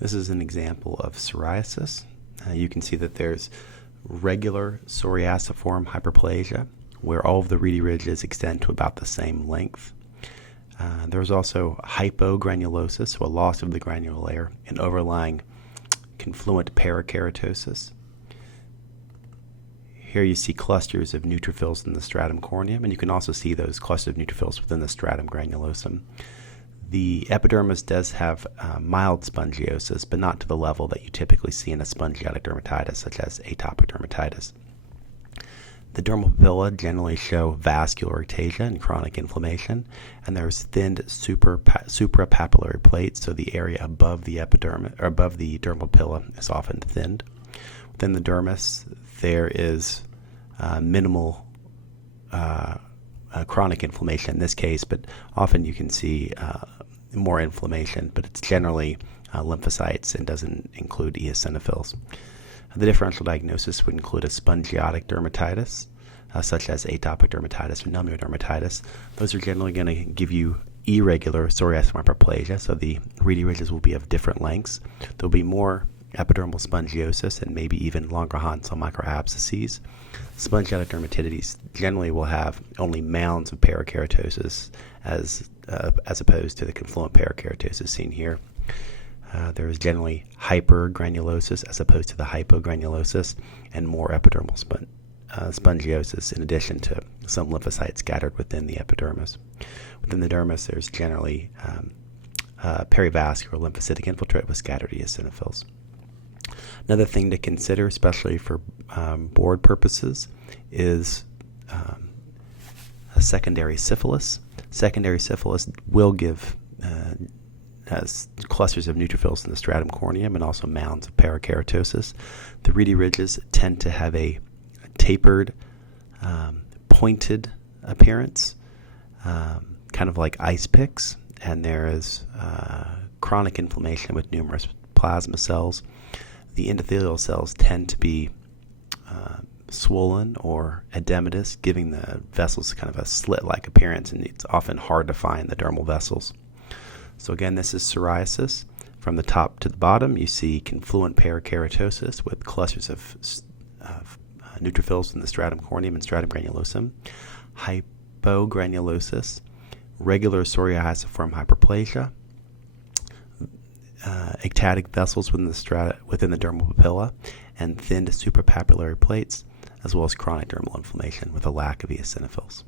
This is an example of psoriasis. You can see that there's regular psoriasiform hyperplasia, where all of the reedy ridges extend to about the same length. There's also hypogranulosis, so a loss of the granular layer, and overlying confluent parakeratosis. Here you see clusters of neutrophils in the stratum corneum, and you can also see those clusters of neutrophils within the stratum granulosum. The epidermis does have mild spongiosis, but not to the level that you typically see in a spongiotic dermatitis, such as atopic dermatitis. The dermal papilla generally show vascular ectasia and chronic inflammation, and there's thinned suprapapillary plates, so the area above the epidermis or above the dermal papilla is often thinned. Within the dermis, there is minimal chronic inflammation in this case, but often you can see more inflammation, but it's generally lymphocytes and doesn't include eosinophils. The differential diagnosis would include a spongiotic dermatitis, such as atopic dermatitis or dermatitis. Those are generally going to give you irregular psoriasiform hyperplasia, so the reedy ridges will be of different lengths. There'll be more epidermal spongiosis and maybe even Langerhans microabscesses. Spongiotic dermatitis generally will have only mounds of parakeratosis as opposed to the confluent parakeratosis seen here. There is generally hypergranulosis as opposed to the hypogranulosis, and more epidermal spongiosis in addition to some lymphocytes scattered within the epidermis. Within the dermis, there's generally perivascular lymphocytic infiltrate with scattered eosinophils. Another thing to consider, especially for board purposes, is a secondary syphilis. Secondary syphilis will give has clusters of neutrophils in the stratum corneum and also mounds of parakeratosis. The reedy ridges tend to have a tapered, pointed appearance, kind of like ice picks, and there is chronic inflammation with numerous plasma cells. The endothelial cells tend to be swollen or edematous, giving the vessels kind of a slit-like appearance, and it's often hard to find the dermal vessels. So again, this is psoriasis. From the top to the bottom, you see confluent parakeratosis with clusters of neutrophils in the stratum corneum and stratum granulosum, hypogranulosis, regular psoriasiform hyperplasia, ectatic vessels within the dermal papilla, and thinned suprapapillary plates, as well as chronic dermal inflammation with a lack of eosinophils.